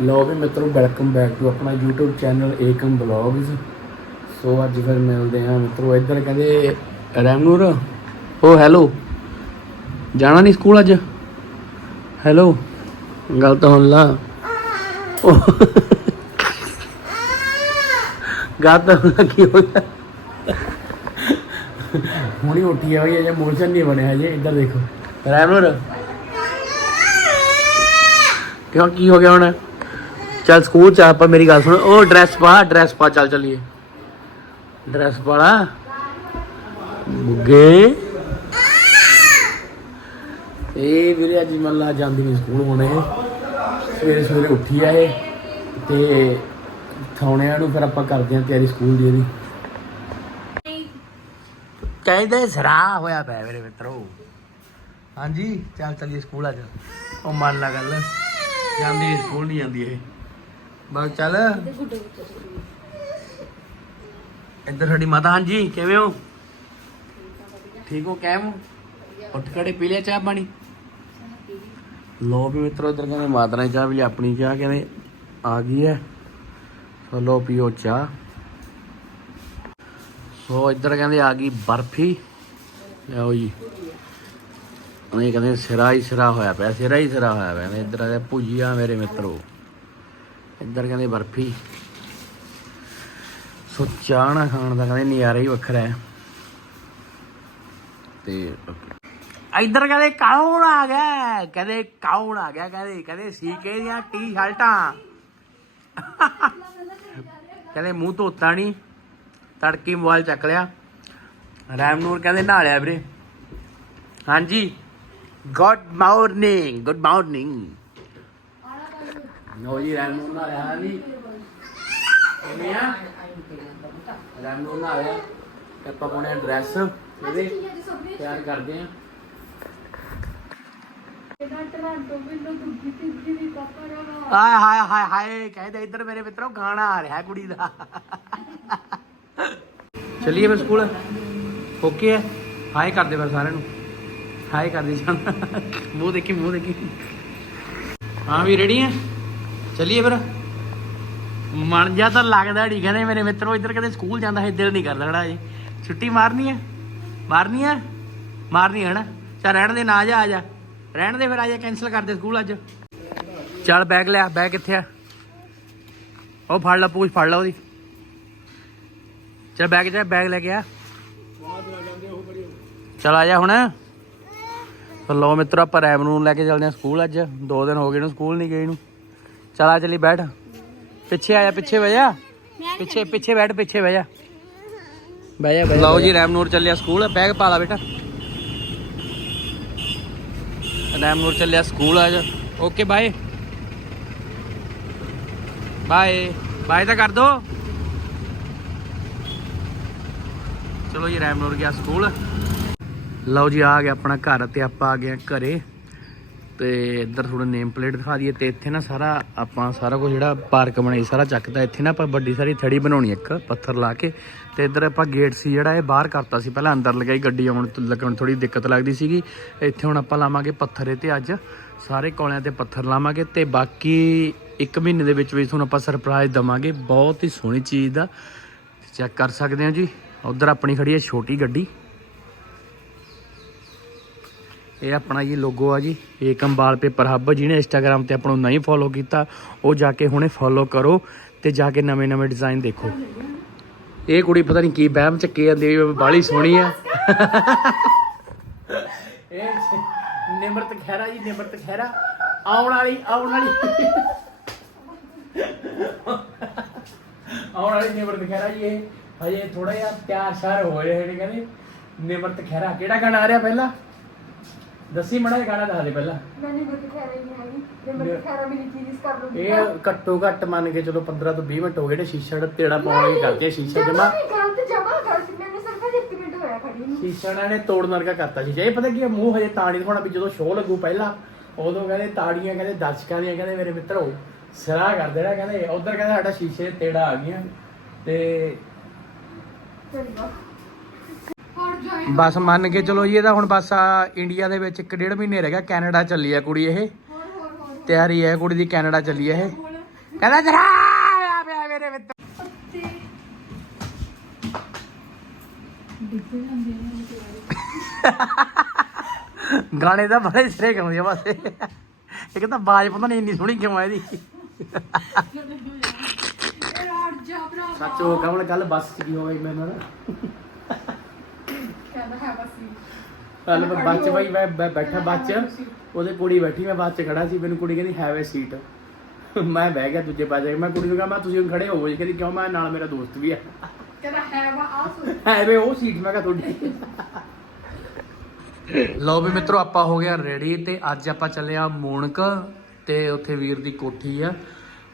ਲੋ ਵੀ ਮਿੱਤਰੋ welcome back to ਆਪਣਾ YouTube channel Ekam blogs so ਅੱਜ ਫਿਰ ਮਿਲਦੇ ਹਾਂ ਮਿੱਤਰੋ, ਇੱਧਰ ਕਹਿੰਦੇ ਰੈਮਨੂਰ, ਓ ਹੈਲੋ ਜਾਣਾ ਨਹੀਂ ਸਕੂਲ ਅੱਜ? ਹੈਲੋ ਗੱਲ ਤਾਂ ਹੁਣ ਲਾ। ਉਹ ਗੱਲ ਤਾਂ ਹੁਣ ਲਾ, ਕੀ ਹੋਇਆ ਹੁਣੀ ਉੱਠੀ ਆ ਹੋਈ ਅਜੇ ਮੋਸ਼ਨ ਨਹੀਂ ਬਣਿਆ ਜੇ ਇੱਧਰ ਦੇਖੋ। ਰੈਮਨੂਰ। ਕਿਉਂ, ਕੀ ਹੋ ਗਿਆ ਹੁਣ? ਚੱਲ ਸਕੂਲ ਚ ਆਪਾਂ ਮੇਰੀ ਗੱਲ ਸੁਣ। ਉਹ ਡਰੈਸ ਪਾ ਡਰੈਸ ਪਾ ਚੱਲ ਚੱਲੀਏ। ਡਰੈਸ ਪਾਲਾ ਬੁੱਗੇ। ਇਹ ਵੀਰੇ ਅੱਜ ਮੱਲਾ ਜਾਂਦੀ ਨਹੀਂ ਸਕੂਲ ਹੁਣ। ਸਵੇਰੇ ਸਵੇਰੇ ਉੱਠੀ ਆ ਇਹ। ਤੇ ਥਾਉਣਿਆਂ ਨੂੰ ਫਿਰ ਆਪਾਂ ਕਰਦੇ ਆ ਤਿਆਰੀ ਸਕੂਲ ਦੀ ਇਹਦੀ। ਕਹਿੰਦੇ ਸਰਾ ਹੋਇਆ ਪਿਆ ਮੇਰੇ ਮਿੱਤਰੋ। ਹਾਂਜੀ ਚੱਲ ਚੱਲੀਏ ਸਕੂਲ ਅੱਜ। ਉਹ ਮੰਨ ਲਾ ਗੱਲ। ਜਾਂਦੀ ਨੀ, ਸਕੂਲ ਨਹੀਂ ਜਾਂਦੀ ਇਹ। ਬਸ ਚੱਲ। ਇੱਧਰ ਸਾਡੀ ਮਾਤਾ, ਹਾਂਜੀ, ਕਿਵੇਂ ਹੋ? ਠੀਕ ਹੋ ਕਿਵੇਂ ਹੋ? ਉੱਠ ਖੜੇ, ਪੀ ਲਿਆ ਚਾਹ ਪਾਣੀ? ਲੋ ਵੀ ਮਿੱਤਰੋ, ਇੱਧਰ ਕਹਿੰਦੇ ਮਾਤਾ ਨੇ ਚਾਹ ਵੀ ਲਈ, ਆਪਣੀ ਚਾਹ ਕਹਿੰਦੇ ਆ ਗਈ ਹੈ। ਸੋ ਲੋ ਪੀਓ ਚਾਹ। ਸੋ ਇੱਧਰ ਕਹਿੰਦੇ ਆ ਗਈ ਬਰਫੀ। ਲਓ ਜੀ। ਉਹਨੇ ਕਹਿੰਦੇ ਸਿਰਾ ਹੀ ਸਿਰਾ ਹੋਇਆ ਪਿਆ, ਸਿਰਾ ਹੀ ਸਿਰਾ ਹੋਇਆ ਪਿਆ ਇੱਧਰ ਆ ਭੁਜੀਆ ਮੇਰੇ ਮਿੱਤਰੋ। ਇੱਧਰ ਕਹਿੰਦੇ ਬਰਫੀ। ਸੋ ਚਾਹ ਨਾ ਖਾਣ ਦਾ ਕਹਿੰਦੇ ਨਜ਼ਾਰਾ ਹੀ ਵੱਖਰਾ ਹੈ। ਤੇ ਇੱਧਰ ਕਹਿੰਦੇ ਕੌਣ ਆ ਗਿਆ? ਕਹਿੰਦੇ ਕੌਣ ਆ ਗਿਆ? ਕਹਿੰਦੇ ਕਹਿੰਦੇ ਸੀਕੇ ਦੀਆਂ ਟੀ-ਸ਼ਰਟਾਂ। ਕਹਿੰਦੇ ਮੂੰਹ ਧੋਤਾ ਨਹੀਂ ਤੜਕੀ ਮੋਬਾਈਲ ਚੱਕ ਲਿਆ। ਰੈਮਨੂਰ ਕਹਿੰਦੇ ਨਹਾ ਲਿਆ ਵੀਰੇ। ਹਾਂਜੀ। ਗੁੱਡ ਮਾਰਨਿੰਗ ਗੁੱਡ ਮਾਰਨਿੰਗ ਰੈਮਨੂਰ ਨਹਾ ਲਿਆ ਨਹੀਂ ਕਿਵੇਂ ਆ ਰੈਮਨੂਰ ਨਹਾ ਲਿਆ ਤੇ ਆਪਾਂ ਪਾਉਣੇ ਡਰੈਸ ਇਹਦੇ ਤਿਆਰ ਕਰਦੇ ਆ ਹਾਏ ਹਾਏ ਹਾਏ ਹਾਏ ਕਹਿੰਦੇ ਇੱਧਰ ਮੇਰੇ ਮਿੱਤਰੋ ਗਾਣਾ ਆ ਰਿਹਾ ਕੁੜੀ ਦਾ ਚਲਿਏ ਮੈਂ ਸਕੂਲ ਓਕੇ ਹੈ ਹਾਏ ਕਰਦੇ ਫਿਰ ਸਾਰਿਆਂ ਨੂੰ ਹਾਏ ਕਰਦੇ ਜਾਣ ਮੂੰਹ ਦੇਖੀ ਮੂੰਹ ਦੇਖੀ ਹਾਂ ਵੀ ਰੈਡੀ ਹੈ ਚਲਿਏ ਫਿਰ। ਮਨ ਜਾ ਤਾਂ ਲੱਗਦਾ ਢੀ ਕਹਿੰਦੇ ਮੇਰੇ ਮਿੱਤਰੋ, ਇੱਧਰ ਕਦੇ ਸਕੂਲ ਜਾਂਦਾ ਹੈ ਦਿਲ ਨਹੀਂ ਕਰਦਾ ਖੜਾ ਜੀ। ਛੁੱਟੀ ਮਾਰਨੀ ਹੈ ਮਾਰਨੀ ਹੈ ਮਾਰਨੀ ਹੈ ਨਾ ਚਾ ਰਹਿਣ ਦੇ, ਨਾ ਆ ਜਾ ਆ ਜਾ। ਰਹਿਣ ਦੇ ਫਿਰ, ਆ ਜਾ ਕੈਨਸਲ ਕਰ ਦੇ ਸਕੂਲ ਅੱਜ। ਚੱਲ ਬੈਗ ਲਿਆ ਬੈਗ ਕਿੱਥੇ ਆ? ਉਹ ਫੜ ਲਾ, ਪੂਛ ਫੜ ਲਾ ਉਹਦੀ। ਚੱਲ ਬੈਗ ਜਾ ਬੈਗ ਲੈ ਕੇ ਆ। ਚਲ ਆ ਜਾ ਹੁਣ। ਤਾਂ ਲੋ ਮਿੱਤਰੋ, ਆਪਾਂ ਰੈਮ ਨੂੰ ਲੈ ਕੇ ਚੱਲਦੇ ਆ ਸਕੂਲ ਅੱਜ। ਦੋ ਦਿਨ ਹੋ ਗਏ ਨੂੰ ਸਕੂਲ ਨਹੀਂ ਗਏ ਨੂੰ ਚਲ ਆ ਚਲੀ ਬੈਠ। ਪਿੱਛੇ ਆ ਜਾ ਪਿੱਛੇ ਬਹਿ ਜਾ। ਪਿੱਛੇ ਪਿੱਛੇ ਬੈਠ ਪਿੱਛੇ ਬਹਿ ਜਾ। ਬਹਿ ਜਾ ਲਓ ਜੀ ਰੈਮ ਨੂਰ ਚੱਲਿਆ ਸਕੂਲ। ਬੈਗ ਪਾ ਲਾ ਬੇਟਾ। ਰੈਮ ਨੂਰ ਚੱਲਿਆ ਸਕੂਲ ਅੱਜ ਓਕੇ ਬਾਏ। ਬਾਏ। ਬਾਏ ਤਾਂ ਕਰ ਦੋ। ਚਲੋ ਜੀ ਰੈਮ ਨੂਰ ਗਿਆ ਸਕੂਲ। ਲਓ ਜੀ ਆ ਗਿਆ ਆਪਣਾ ਘਰ ਤੇ ਆਪਾਂ ਆ ਗਏ ਘਰੇ। ਤੇ ਇੱਧਰ ਥੋੜਾ ਨੇਮ ਪਲੇਟ ਦਿਖਾ ਦਈਏ ਤੇ ਇੱਥੇ ਨਾ ਸਾਰਾ ਆਪਾਂ ਸਾਰਾ ਕੁਝ ਜਿਹੜਾ ਪਾਰਕ ਬਣਾਈ ਸਾਰਾ ਚੱਕਦਾ। ਇੱਥੇ ਨਾ ਆਪਾਂ ਵੱਡੀ ਸਾਰੀ ਥੜੀ ਬਣਾਉਣੀ ਇੱਕ, ਪੱਥਰ ਲਾ ਕੇ। ਤੇ ਇੱਧਰ ਆਪਾਂ ਗੇਟ ਸੀ ਜਿਹੜਾ ਇਹ ਬਾਹਰ ਕਰਤਾ ਸੀ। ਪਹਿਲਾਂ ਅੰਦਰ ਲਗਾਈ ਗੱਡੀ ਆਉਣ ਲੱਗਣ ਥੋੜੀ ਦਿੱਕਤ ਲੱਗਦੀ ਸੀਗੀ। ਇੱਥੇ ਹੁਣ ਆਪਾਂ ਲਾਵਾਂਗੇ ਪੱਥਰ ਇਹ ਤੇ ਅੱਜ। ਸਾਰੇ ਕੋਲਿਆਂ ਤੇ ਪੱਥਰ ਲਾਵਾਂਗੇ ਤੇ ਬਾਕੀ ਇੱਕ ਮਹੀਨੇ ਦੇ ਵਿੱਚ ਵਿੱਚ ਤੁਹਾਨੂੰ ਆਪਾਂ ਸਰਪ੍ਰਾਈਜ਼ ਦਵਾਂਗੇ। ਬਹੁਤ ਹੀ ਸੋਹਣੀ ਚੀਜ਼ ਦਾ। ਚੈੱਕ ਕਰ ਸਕਦੇ ਹੋ ਜੀ। ਉਧਰ ਆਪਣੀ ਖੜੀ ਹੈ ਛੋਟੀ ਗੱਡੀ। ਇਹ ਆਪਣਾ ਜੀ ਲੋਗੋ ਆ ਜੀ, ਏਕਮ ਵਾਲ ਪੇਪਰ ਹੱਬ ਜਿਹਨੇ ਇੰਸਟਾਗ੍ਰam ਤੇ ਆਪਾਂ ਨੂੰ ਨਹੀਂ ਫੋਲੋ ਕੀਤਾ, ਉਹ ਜਾ ਕੇ ਹੁਣੇ ਫੋਲੋ ਕਰੋ ਤੇ ਜਾ ਕੇ ਨਵੇਂ ਨਵੇਂ ਡਿਜ਼ਾਈਨ ਦੇਖੋ। ਇਹ ਕੁੜੀ ਪਤਾ ਨਹੀਂ ਕੀ ਬਹਿਮ ਚੱਕੀ ਜਾਂਦੀ ਹੈ ਬਾਲੀ ਸੋਹਣੀ ਆ। ਇਹ ਨਿਮਰਤ ਖਹਿਰਾ ਜੀ, ਨਿਮਰਤ ਖਹਿਰਾ। ਆਉਣ ਵਾਲੀ ਆਉਣ ਵਾਲੀ। ਆਉਣ ਵਾਲੀ ਨਿਮਰਤ ਖਹਿਰਾ ਜੀ, ਇਹ ਹਜੇ ਥੋੜਾ ਜਿਹਾ ਪਿਆਰ ਸ਼ਾਰ ਹੋਏ ਜਿਹੜੇ ਕਹਿੰਦੇ। ਨਿਮਰਤ ਖਹਿਰਾ ਕਿਹੜਾ ਗਾਣਾ ਆ ਰਿਹਾ ਪਹਿਲਾਂ? ਦੱਸੀ ਮੜਾ ਗਾਣਾ ਦੱਸ ਦੇ ਪਹਿਲਾਂ। ਮੈਂ ਨਹੀਂ ਗੁੱਟ ਖੈਰ ਨਹੀਂ ਹੈਗੀ। ਜੇ ਮੈਂ ਖੈਰ ਮੇਰੀ ਚੀਜ਼ ਕਰ ਲੂੰਗੀ ਇਹ ਘੱਟੋ ਘੱਟ ਮੰਨ ਕੇ ਚਲੋ 15 ਤੋਂ 20 ਮਿੰਟ ਹੋ ਗਏ ਨੇ ਸ਼ੀਸ਼ਾ ਤੇੜਾ ਪਾਉਣ ਲਈ ਕਰਦੇ ਸ਼ੀਸ਼ਾ ਜਮਾ। ਗਲਤ ਜਮਾ ਕਰ ਸੀ ਮੈਨੂੰ ਸਿਰਫ 1 ਮਿੰਟ ਹੋਇਆ ਖੜੀ ਨੂੰ। ਸ਼ੀਸ਼ਾ ਨਾਲ ਨੇ ਤੋੜਨ ਵਰਗਾ ਕਰਤਾ ਸ਼ੀਸ਼ਾ। ਇਹ ਪਤਾ ਕੀ ਹੈ ਮੂੰਹ ਹਜੇ ਤਾੜੀ ਦਿਖਾਉਣਾ ਵੀ ਜਦੋਂ ਸ਼ੋਅ ਲੱਗੂ ਪਹਿਲਾਂ ਉਦੋਂ ਕਹਿੰਦੇ ਤਾੜੀਆਂ ਕਹਿੰਦੇ ਦਰਸ਼ਕਾਂ ਦੀਆਂ ਕਹਿੰਦੇ ਮੇਰੇ ਮਿੱਤਰੋ ਸਿਰਾ ਕਰ ਦੇਣਾ ਕਹਿੰਦੇ ਉਧਰ ਕਹਿੰਦੇ ਸਾਡਾ ਸ਼ੀਸ਼ੇ ਤੇੜਾ ਆ ਗਈਆਂ। ਤੇ ਚਲੋ ਬਸ ਮੰਨ ਕੇ ਚਲੋ ਜੀ ਇਹਦਾ ਹੁਣ ਬਸ ਆ ਇੰਡੀਆ ਦੇ ਵਿੱਚ 1.5 ਮਹੀਨੇ ਰਹਿ ਗਿਆ ਕੈਨੇਡਾ ਚੱਲੀ ਆ ਕੁੜੀ ਇਹ। ਤਿਆਰੀ ਹੈ ਕੁੜੀ ਦੀ ਕੈਨੇਡਾ ਚੱਲੀ ਹੈ ਇਹ। ਕਹਿੰਦਾ ਜਰਾ ਆ ਪਿਆ ਮੇਰੇ ਵਿੱਚ। ਗਾਣੇ ਦਾ ਬੜੇ ਸਿਰੇ ਗਾਉਂਦੀ ਆ ਬਸ। ਇਹ ਕਹਿੰਦਾ ਬਾਜ ਪਤਾ ਨਹੀਂ ਇੰਨੀ ਸੋਹਣੀ ਕਿਉਂ ਆ ਇਹਦੀ। ਸੱਚੋ ਕਮਲ ਗੱਲ ਬੱਸ ਕੀ ਹੋਵੇ ਮੈਨੂੰ ਨਾ ਕੱਲ ਮੈਂ ਬੱਸ ਚ ਬਾਈ ਮੈਂ ਬੈਠਾ ਬੱਸ ਚ ਉਹਦੇ ਕੁੜੀ ਬੈਠੀ ਮੈਂ ਬੱਸ ਚ ਖੜਾ ਸੀ ਮੈਨੂੰ ਕੁੜੀ ਕਹਿੰਦੀ ਹੈਵ ਏ ਸੀਟ ਮੈਂ ਬਹਿ ਗਿਆ ਦੂਜੇ ਪਾਸੇ ਮੈਂ ਕੁੜੀ ਨੂੰ ਕਿਹਾ ਮੈਂ ਤੁਸੀਂ ਖੜੇ ਹੋਵੋ ਜੀ ਕਹਿੰਦੀ ਕਿਉਂ? ਮੈਂ ਨਾਲ ਮੇਰਾ ਦੋਸਤ ਵੀ ਹੈ ਕਹਿੰਦਾ ਹੈ ਵਾ ਆ ਸੋ ਹੈਵੇ ਉਹ ਸੀਟ ਮੈਂ ਕਿਹਾ ਤੁਹਾਡੀ। ਲਓ ਵੀ ਮਿੱਤਰੋ ਆਪਾਂ ਹੋ ਗਿਆ ਰੈਡੀ ਤੇ ਅੱਜ ਆਪਾਂ ਚੱਲੇ ਆ ਮੂਣਕ ਤੇ ਉੱਥੇ ਵੀਰ ਦੀ ਕੋਠੀ ਆ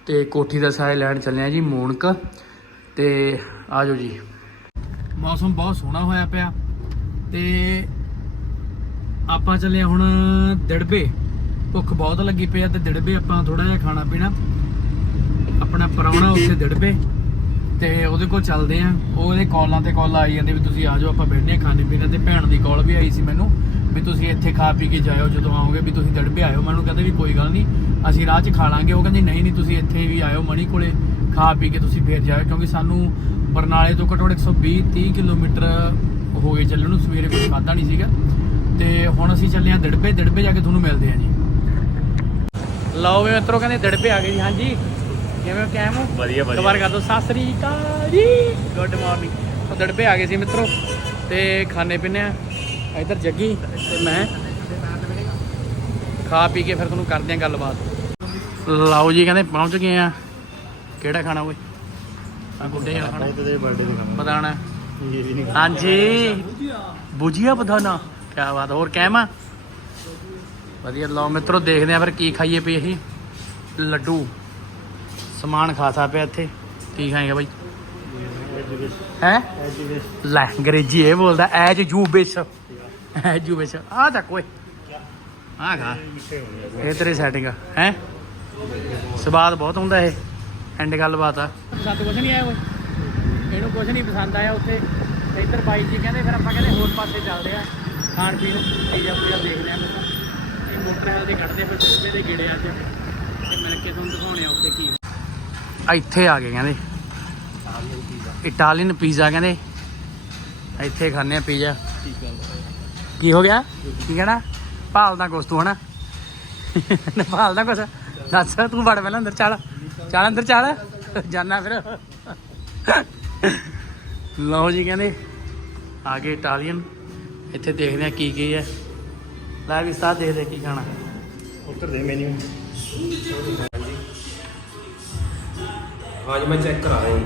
ਤੇ ਕੋਠੀ ਦਾ ਸਾਇ ਲੈਣ ਚੱਲੇ ਆ ਜੀ ਮੂਣਕ ਤੇ ਆਜੋ ਜੀ। ਮੌਸਮ ਬਹੁਤ ਸੋਹਣਾ ਹੋਇਆ ਪਿਆ ਤੇ ਆਪਾਂ ਚੱਲੇ ਹੁਣ ਦਿੜਬੇ। ਭੁੱਖ ਬਹੁਤ ਲੱਗੀ ਪਈ ਆ ਤੇ ਦਿੜਬੇ ਆਪਾਂ ਥੋੜਾ ਜਿਹਾ ਖਾਣਾ ਪੀਣਾ। ਆਪਣਾ ਪਰੌਣਾ ਉੱਥੇ ਦਿੜਬੇ। ਤੇ ਉਹਦੇ ਕੋਲ ਚੱਲਦੇ ਆ ਉਹਦੇ ਕਾਲਾਂ ਤੇ ਕਾਲ ਆਈ ਜਾਂਦੇ ਵੀ ਤੁਸੀਂ ਆ ਜਾਓ, ਆਪਾਂ ਬੈਠਨੇ ਆ ਖਾਣੇ ਪੀਣੇ ਤੇ ਭੈਣ ਦੀ ਕਾਲ ਵੀ ਆਈ ਸੀ ਮੈਨੂੰ ਵੀ ਤੁਸੀਂ ਇੱਥੇ ਖਾ ਪੀ ਕੇ ਜਾਇਓ ਜਦੋਂ ਆਓਗੇ ਵੀ ਤੁਸੀਂ ਦੜਬੇ ਆਇਓ। ਮੈਨੂੰ ਕਹਿੰਦੇ ਵੀ ਕੋਈ ਗੱਲ ਨਹੀਂ, ਅਸੀਂ ਰਾਹ 'ਚ ਖਾ ਲਾਂਗੇ। ਉਹ ਕਹਿੰਦੀ, ਨਹੀਂ ਨਹੀਂ, ਤੁਸੀਂ ਇੱਥੇ ਵੀ ਆਇਓ ਮਣੀ ਕੋਲੇ, ਖਾ ਪੀ ਕੇ ਤੁਸੀਂ ਫੇਰ ਜਾਇਓ। ਕਿਉਂਕਿ ਸਾਨੂੰ ਬਰਨਾਲੇ ਤੋਂ ਘੱਟੋ ਘੱਟ 120 30 ਕਿਲੋਮੀਟਰ ਹੋ ਗਏ ਚੱਲਣ ਨੂੰ। ਸਵੇਰੇ ਕੁਝ ਖਾਦਾ ਨਹੀਂ ਸੀਗਾ। ਤੇ ਹੁਣ ਅਸੀਂ ਚੱਲੇ ਆ ਦੜਬੇ ਦੜਬੇ ਜਾ ਕੇ ਤੁਹਾਨੂੰ ਮਿਲਦੇ ਆ ਜੀ। ਲਓ ਵੀ ਮਿੱਤਰੋ ਕਹਿੰਦੇ ਦੜਬੇ ਆ ਗਏ ਜੀ ਹਾਂਜੀ। ਕਿਵੇਂ ਹੋ ਕੈਮ ਹੋ? ਵਧੀਆ ਦੁਬਾਰਾ ਕਰ ਦੋ ਸਤਿ ਸ੍ਰੀ ਅਕਾਲ ਜੀ। ਗੁੱਡ ਮਾਰਨਿੰਗ ਉਹ ਦੜਬੇ ਆ ਗਏ ਸੀ ਮਿੱਤਰੋ ਤੇ ਖਾਣੇ ਪੀਣੇ ਆ ਇਧਰ ਜੱਗੀ ਤੇ ਮੈਂ। ਖਾ ਪੀ ਕੇ ਫਿਰ ਤੁਹਾਨੂੰ ਕਰਦੇ ਆ ਗੱਲਬਾਤ। ਲਓ ਜੀ ਕਹਿੰਦੇ ਪਹੁੰਚ ਗਏ ਆ ਕਿਹੜਾ ਖਾਣਾ ਓਏ? ਆ ਗੁੱਡੇ ਵਾਲਾ ਖਾਣਾ। ਬਰਥਡੇ ਦੇ ਬਦਾਣਾ। ਹਾਂਜੀ। ਬੁਝੀਆ ਬਦਾਨਾ। ਕਿਆ ਬਾਤ ਹੋਰ ਕਹਿਮਾ ਵਧੀਆ, ਲਓ ਮਿੱਤਰੋ, ਦੇਖਦੇ ਆ ਫਿਰ ਕੀ ਖਾਈਏ ਪਈ ਅਸੀਂ। ਲੱਡੂ। ਸਮਾਨ ਖਾਸਾ ਪਿਆ ਇੱਥੇ। ਕੀ ਖਾਏਗਾ ਬਾਈ? ਹੈ? ਲੈ, ਅੰਗਰੇਜ਼ੀ ਇਹ ਬੋਲਦਾ as you wish. As you wish. ਆ ਚੱਕ ਓਏ। ਆ ਖਾ। ਇਹ ਤੇਰੀ ਸੈਟਿੰਗ ਹੈ? ਸਵਾਦ ਬਹੁਤ ਹੁੰਦਾ ਇਹ। ਐਂਡ ਗੱਲਬਾਤ ਆ। ਪਸੰਦ ਕੁਝ ਨਹੀਂ ਆਇਆ ਓਏ ਇਹਨੂੰ ਕੁਝ ਨਹੀਂ ਪਸੰਦ ਆਇਆ ਉੱਥੇ। ਇੱਧਰ ਬਾਈ ਜੀ ਕਹਿੰਦੇ, ਫਿਰ ਆਪਾਂ ਕਹਿੰਦੇ ਹੋਰ ਪਾਸੇ ਚੱਲਦੇ ਆ। ਖਾਣ ਪੀਣ ਪੀਜ਼ਾ ਪੂਜਾ ਦੇਖਦੇ ਆ ਇਹ ਮੋਟਰਸਾਈਕਲ ਦੇ ਕੱਢਦੇ ਫਿਰ ਸਿੱਧੇ ਦੇ ਗੇੜੇ ਅੱਜ। ਤੇ ਮਿਲ ਕੇ ਤੁਹਾਨੂੰ ਦਿਖਾਉਣੇ ਆ ਉੱਥੇ ਕੀ। ਇੱਥੇ ਆ ਗਏ ਕਹਿੰਦੇ। ਇਟਾਲੀਅਨ ਪੀਜ਼ਾ ਕਹਿੰਦੇ। ਇੱਥੇ ਖਾਣੇ ਆ ਪੀਜ਼ਾ। ਕੀ ਹੋ ਗਿਆ? ਕੀ ਕਹਿਣਾ? ਭਾਲਦਾ ਕੁਛ ਤੂੰ ਹਨਾ? ਭਾਲਦਾ ਕੁਛ? ਦੱਸ, ਤੂੰ ਵੜ ਪਹਿਲਾਂ ਅੰਦਰ ਚੱਲ। ਚੱਲ ਅੰਦਰ ਚੱਲ। ਜਾਨਾ ਫਿਰ। ਲਓ ਜੀ ਕਹਿੰਦੇ। ਆ ਗਏ ਇਟਾਲੀਅਨ। ਇੱਥੇ ਦੇਖਦੇ ਆ ਕੀ ਕੀ ਹੈ। ਲੈ ਵੀ ਸਾਹ ਦੇਖਦੇ ਕੀ ਖਾਣਾ। ਉੱਤਰ ਦੇ ਮੈਨੂ ਅੱਜ ਮੈਂ ਚੈੱਕ ਕਰਾ ਰਿਹਾ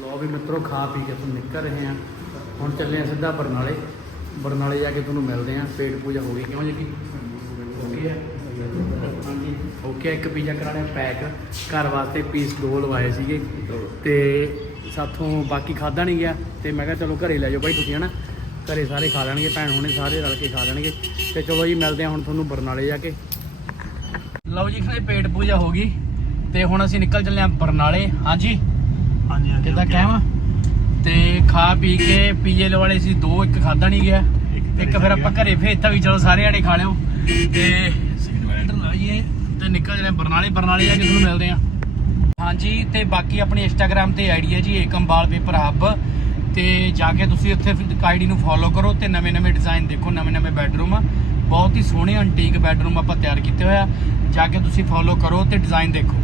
ਲੋ ਵੀ ਮਿੱਤਰੋ ਖਾ ਪੀ ਕੇ ਤੁਮ ਨਿਕਲ ਰਹੇ ਆ ਹੁਣ ਚੱਲੇ ਆ ਸਿੱਧਾ ਬਰਨਾਲੇ। ਬਰਨਾਲੇ ਜਾ ਕੇ ਤੁਹਾਨੂੰ ਮਿਲਦੇ ਆ ਪੇਟ ਪੂਜਾ ਹੋ ਗਈ। ਕਿਉਂ ਜੀ? ਓਕੇ ਹੈ। ਹਾਂਜੀ। ਓਕੇ ਇੱਕ ਪੀਜ਼ਾ ਕਰਾ ਲਿਆ ਪੈਕ। ਘਰ ਵਾਸਤੇ ਪੀਸ ਦੋ ਲਵਾਏ ਸੀਗੇ। ਤੇ ਸਾਥੋਂ ਬਾਕੀ ਖਾਦਾ ਨਹੀਂ ਗਿਆ ਤੇ ਮੈਂ ਕਿਹਾ ਚਲੋ ਘਰੇ ਲੈ ਜਾਓ ਬਾਈ ਤੁਸੀਂ ਹਨਾ। ਘਰੇ ਸਾਰੇ ਖਾ ਲੈਣਗੇ ਭੈਣ ਹੋਣੇ ਸਾਰੇ ਰਲ ਕੇ ਖਾ ਲੈਣਗੇ। ਤੇ ਚਲੋ ਜੀ ਮਿਲਦੇ ਆ ਹੁਣ ਤੁਹਾਨੂੰ ਬਰਨਾਲੇ ਜਾ ਕੇ। ਲਓ ਜੀ ਖਾਏ ਪੇਟ ਪੂਜਾ ਹੋ ਗਈ ਤੇ ਹੁਣ ਅਸੀਂ ਨਿਕਲ ਚੱਲੇ ਆ ਬਰਨਾਲੇ। ਹਾਂਜੀ? ਹਾਂਜੀ ਹਾਂਜੀ ਕਿੱਦਾਂ। ਕਹਿਵਾਂ ਤੇ ਖਾ ਪੀ ਕੇ ਪੀਜੇ ਵਾਲੇ ਸੀ ਦੋ ਇੱਕ ਖਾਦਾ ਨਹੀਂ ਗਿਆ। ਇੱਕ ਫਿਰ ਆਪਾਂ ਘਰੇ ਭੇਜਤਾ ਵੀ ਚਲੋ ਸਾਰੇ ਆੜੇ ਖਾ ਲਿਓ। ਤੇ ਸਿਗਨੇਟਰ ਲਾਈਏ ਤੇ ਨਿਕਲ ਜਨੇ ਬਰਨਾਲੇ ਬਰਨਾਲੇ ਜਾ ਕੇ ਤੁਹਾਨੂੰ ਮਿਲਦੇ ਆ ਹਾਂਜੀ, ਤੇ ਬਾਕੀ ਆਪਣੀ ਇੰਸਟਾਗ੍ਰam ਤੇ ਆਈਡੀ ਹੈ ਜੀ, ਏਕਮ ਵਾਲਪੇਪਰ ਹੱਬ। ਤੇ ਜਾ ਕੇ ਤੁਸੀਂ ਉੱਥੇ ਆਈਡੀ ਨੂੰ ਫੋਲੋ ਕਰੋ ਤੇ ਨਵੇਂ ਨਵੇਂ ਡਿਜ਼ਾਈਨ ਦੇਖੋ, ਨਵੇਂ ਨਵੇਂ ਬੈਡਰੂਮ ਬਹੁਤ ਹੀ ਸੋਹਣੇ ਅੰਟੀਕ ਬੈਡਰੂਮ ਆਪਾਂ ਤਿਆਰ ਕੀਤੇ ਹੋਇਆ ਜਾ ਕੇ ਤੁਸੀਂ ਫੋਲੋ ਕਰੋ ਤੇ ਡਿਜ਼ਾਈਨ ਦੇਖੋ।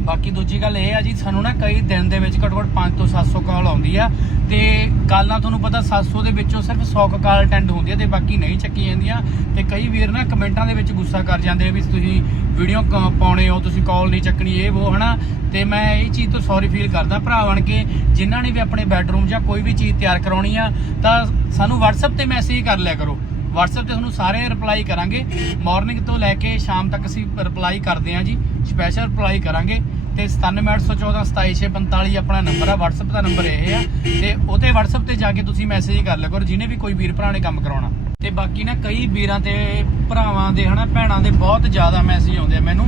ਬਾਕੀ ਦੂਜੀ ਗੱਲ ਇਹ ਆ ਜੀ, ਸਾਨੂੰ ਨਾ ਕਈ ਦਿਨ ਦੇ ਵਿੱਚ ਘੱਟੋ ਘੱਟ 5 ਤੋਂ 700 ਕਾਲ ਆਉਂਦੀ ਆ ਤੇ ਕਾਲਾਂ ਤੁਹਾਨੂੰ ਪਤਾ 700 ਦੇ ਵਿੱਚੋਂ ਸਿਰਫ 100 ਕੁ ਕਾਲ ਅਟੈਂਡ ਹੁੰਦੀ ਆ ਤੇ ਬਾਕੀ ਨਹੀਂ ਚੱਕੀ ਜਾਂਦੀਆਂ ਤੇ ਕਈ ਵੀਰ ਨਾ ਕਮੈਂਟਾਂ ਦੇ ਵਿੱਚ ਗੁੱਸਾ ਕਰ ਜਾਂਦੇ ਆ ਵੀ ਤੁਸੀਂ ਵੀਡੀਓ ਪਾਉਣੇ ਹੋ, ਤੁਸੀਂ ਕਾਲ ਨਹੀਂ ਚੱਕਣੀ, ਇਹ ਉਹ ਹਨਾ? ਤੇ ਮੈਂ ਇਹ ਚੀਜ਼ ਤੋਂ ਸੌਰੀ ਫੀਲ ਕਰਦਾ ਭਰਾ ਬਣ ਕੇ, ਜਿਨ੍ਹਾਂ ਨੇ ਵੀ ਆਪਣੇ ਬੈਡਰੂਮ ਜਾਂ ਕੋਈ ਵੀ ਚੀਜ਼ ਤਿਆਰ ਕਰਾਉਣੀ ਆ, ਤਾਂ ਸਾਨੂੰ WhatsApp ਤੇ ਮੈਸੇਜ ਕਰ ਲਿਆ ਕਰੋ। WhatsApp ਤੇ ਤੁਹਾਨੂੰ ਸਾਰੇ ਰਿਪਲਾਈ ਕਰਾਂਗੇ। ਮਾਰਨਿੰਗ ਤੋਂ ਲੈ ਕੇ ਸ਼ਾਮ ਤੱਕ ਅਸੀਂ ਰਿਪਲਾਈ ਕਰਦੇ ਹਾਂ ਜੀ। ਸਪੈਸ਼ਲ ਅਪਲਾਈ ਕਰਾਂਗੇ ਤੇ 9781427645 ਆਪਣਾ ਨੰਬਰ ਆ, WhatsApp ਦਾ ਨੰਬਰ ਇਹ ਆ ਤੇ ਉਹਤੇ WhatsApp ਤੇ ਜਾ ਕੇ ਤੁਸੀਂ ਮੈਸੇਜ ਕਰ ਲਿਆ ਕਰੋ ਜਿਹਨੇ ਵੀ ਕੋਈ ਵੀਰ ਭਰਾ ਨੇ ਕੰਮ ਕਰਾਉਣਾ। ਤੇ ਬਾਕੀ ਨਾ ਕਈ ਵੀਰਾਂ ਤੇ ਭਰਾਵਾਂ ਦੇ ਹਨਾ, ਭੈਣਾਂ ਦੇ ਬਹੁਤ ਜ਼ਿਆਦਾ ਮੈਸੇਜ ਆਉਂਦੇ ਆ ਮੈਨੂੰ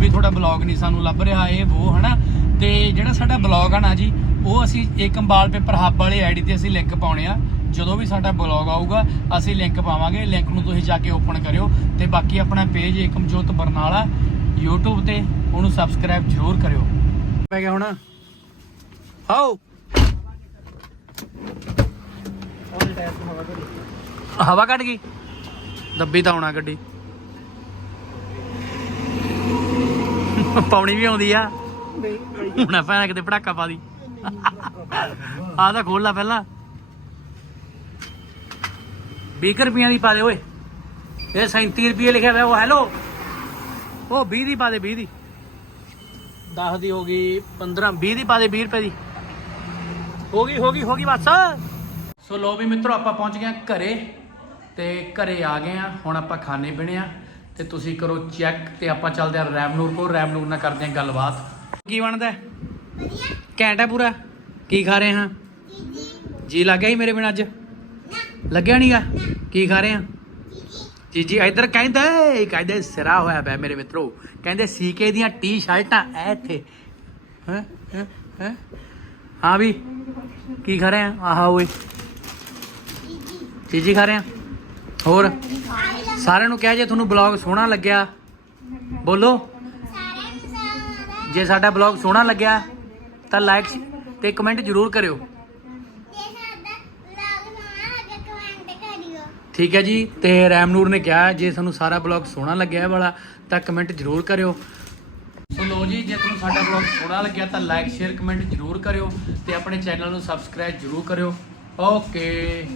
ਵੀ ਤੁਹਾਡਾ ਬਲੌਗ ਨਹੀਂ ਸਾਨੂੰ ਲੱਭ ਰਿਹਾ, ਇਹ ਉਹ ਹਨਾ। ਤੇ ਜਿਹੜਾ ਸਾਡਾ ਬਲੌਗ ਆ ਨਾ ਜੀ, ਉਹ ਅਸੀਂ ਏਕਮ ਵਾਲਪੇਪਰ ਹੱਬ ਵਾਲੀ ਆਈਡੀ ਤੇ ਅਸੀਂ ਲਿੰਕ ਪਾਉਣੇ ਆ। ਜਦੋਂ ਵੀ ਸਾਡਾ ਬਲੌਗ ਆਊਗਾ, ਅਸੀਂ ਲਿੰਕ ਪਾਵਾਂਗੇ ਲਿੰਕ ਨੂੰ ਤੁਸੀਂ ਜਾ ਕੇ ਓਪਨ ਕਰਿਓ। ਤੇ ਬਾਕੀ ਆਪਣਾ ਪੇਜ ਏਕਮਜੋਤ ਬਰਨਾਲਾ YouTube ਤੇ ਉਹਨੂੰ ਸਬਸਕ੍ਰਾਈਬ ਜ਼ਰੂਰ ਕਰਿਓ। ਪੈ ਗਿਆ ਹੁਣ, ਆਓ। ਹਵਾ ਕਰ ਕੱਢ ਗਈ। ਦੱਬੀ ਤਾਂ ਆਉਣਾ ਗੱਡੀ। ਪਾਉਣੀ ਵੀ ਆਉਂਦੀ ਆ। ਹੁਣ ਆਪਾਂ ਕਿਤੇ ਪੜਾਕਾ ਪਾ ਦੀ। ਆ ਤਾਂ ਖੋਲ ਲਾ ਪਹਿਲਾਂ। 20 ਰੁਪਈਆਂ ਦੀ ਪਾ ਦੇ ਓਏ। ਇਹ 37 ਰੁਪਏ ਲਿਖਿਆ ਹੋਇਆ ਉਹ, ਹੈਲੋ। ਉਹ 20 ਦੀ ਪਾ ਦੇ 20 ਦੀ। 10 ਦੀ ਹੋ ਗਈ 15 20 ਦੀ ਪਾ ਦੇ 20 ਰੁਪਏ ਦੀ। ਹੋ ਗਈ ਹੋ ਗਈ ਹੋ ਗਈ ਬਸ। ਸੋ ਲੋ ਵੀ ਮਿੱਤਰੋ ਆਪਾਂ ਪਹੁੰਚ ਗਏ ਘਰੇ ਤੇ ਘਰੇ ਆ ਗਏ ਆ ਹੁਣ ਆਪਾਂ ਖਾਣੇ ਪੀਣੇ ਆ ਤੇ ਤੁਸੀਂ ਕਰੋ ਚੈੱਕ ਤੇ ਆਪਾਂ ਚੱਲਦੇ ਆ ਰੈਮਨੂਰ ਕੋਲ। ਰੈਮਨੂਰ ਨਾਲ ਕਰਦੇ ਆ ਗੱਲਬਾਤ। ਕੀ ਬਣਦਾ? ਹੈ? ਘੈਂਟ ਹੈ ਪੂਰਾ? ਕੀ ਖਾ ਰਹੇ ਹਾਂ? ਜੀ ਲੱਗਿਆ ਹੀ ਮੇਰੇ ਬਿਨ ਅੱਜ? ਲੱਗਿਆ ਨਹੀਂਗਾ ਕੀ ਖਾ ਰਹੇ ਹਾਂ? ਜੀ ਜੀ ਇਧਰ ਇਹ ਕਹਿੰਦੇ ਸਿਰਾ ਹੋਇਆ ਪਿਆ ਮੇਰੇ ਮਿੱਤਰੋ। ਕਹਿੰਦੇ ਸੀਕੇ ਦੀਆਂ ਟੀ-ਸ਼ਰਟਾਂ ਐ ਇੱਥੇ। ਹੈ ਹੈ, ਹਾਂ। ਵੀ, ਕੀ ਖਾ ਰਹੇ ਆ? ਆਹਾ ਓਏ। ਚੀਜੀ ਖਾ ਰਹੇ ਆ? ਹੋਰ? ਸਾਰਿਆਂ ਨੂੰ ਕਿਹਾ ਜੇ ਤੁਹਾਨੂੰ ਬਲੌਗ ਸੋਹਣਾ ਲੱਗਿਆ, ਬੋਲੋ। ਜੇ ਸਾਡਾ ਬਲੌਗ ਸੋਹਣਾ ਲੱਗਿਆ, ਤਾਂ ਲਾਈਕ ਤੇ ਕਮੈਂਟ ਜ਼ਰੂਰ ਕਰਿਓ। ਠੀਕ ਹੈ ਜੀ, ਤੇ ਰੈਮਨੂਰ ਨੇ ਕਿਹਾ, ਜੇ ਤੁਹਾਨੂੰ ਸਾਰਾ ਬਲੌਗ ਸੋਹਣਾ ਲੱਗਿਆ ਇਹ ਵਾਲਾ, ਤਾਂ ਕਮੈਂਟ ਜ਼ਰੂਰ ਕਰਿਓ। ਸੋ ਲੋ ਜੀ, ਜੇ ਤੁਹਾਨੂੰ ਸਾਡਾ ਬਲੌਗ ਸੋਹਣਾ ਲੱਗਿਆ, ਤਾਂ ਲਾਈਕ ਸ਼ੇਅਰ ਕਮੈਂਟ ਜ਼ਰੂਰ ਕਰਿਓ ਤੇ ਆਪਣੇ ਚੈਨਲ ਨੂੰ ਸਬਸਕ੍ਰਾਈਬ ਜ਼ਰੂਰ ਕਰਿਓ। ਓਕੇ